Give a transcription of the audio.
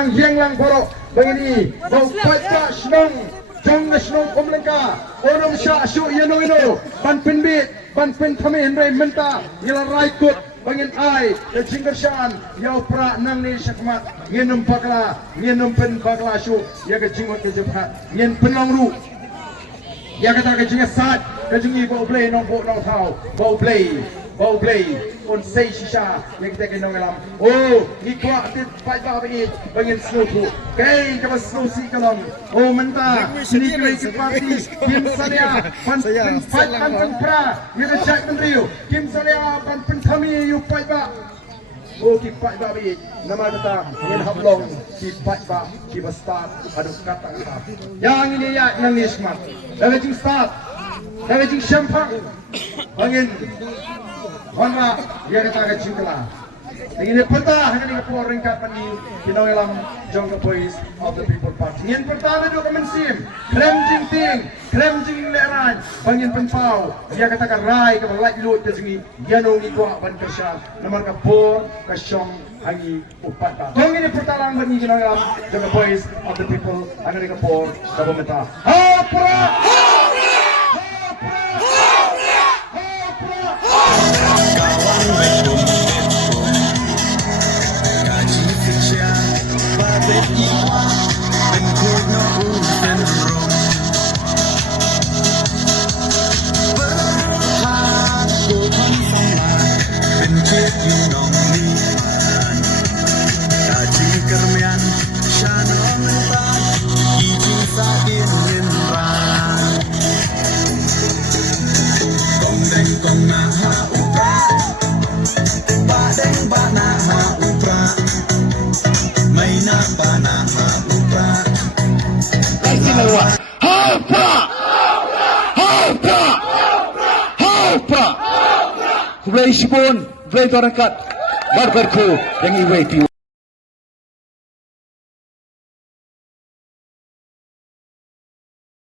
lang hiang lang borok begini bau paidbah senong jong senong Umlyngka orang sya syuk yano ban pinbit ban pin kami hendai menta ngila raikut bangin ai dan jinggershan yau Prah nang ni syakmat ngenum pakla ngenum pen pakla syuk ya ke jingwat ke jephat ngen penong ru ya kata ke jingga Shad ke jingi bau play nong bo nong thau bau play on sei shisha yang kita kenal dalam oh ni kuat ti Paidbah bangin snow tu kai ke snow si kalong oh menta sini kali parti kim salia pan Prah ni dah cak menteri kim salia pan kami yu Paidbah oh ki Paidbah bi nama kata ngin hablong ki Paidbah ki start aduk kata yang ini ya nang ni smart dah jing start dah jing champagne bangin Warna dia kata kecingkala. Ini pertah dengan Umlyngka pani kinoelam jong the voice of the people party. Ini pertah itu Mylliem, krem jing leran, bangin penpau. Dia katakan rai ke belai lut ke sini. Dia nongi kuat ban kesal. Nomor ke por ke syong hangi upata. Jong ini pertah bani kinoelam jong the voice of the people. Angin ke por ke pemerintah. Prah! Kulay sipon, kulay torakat, barbarko yang iway tiyo.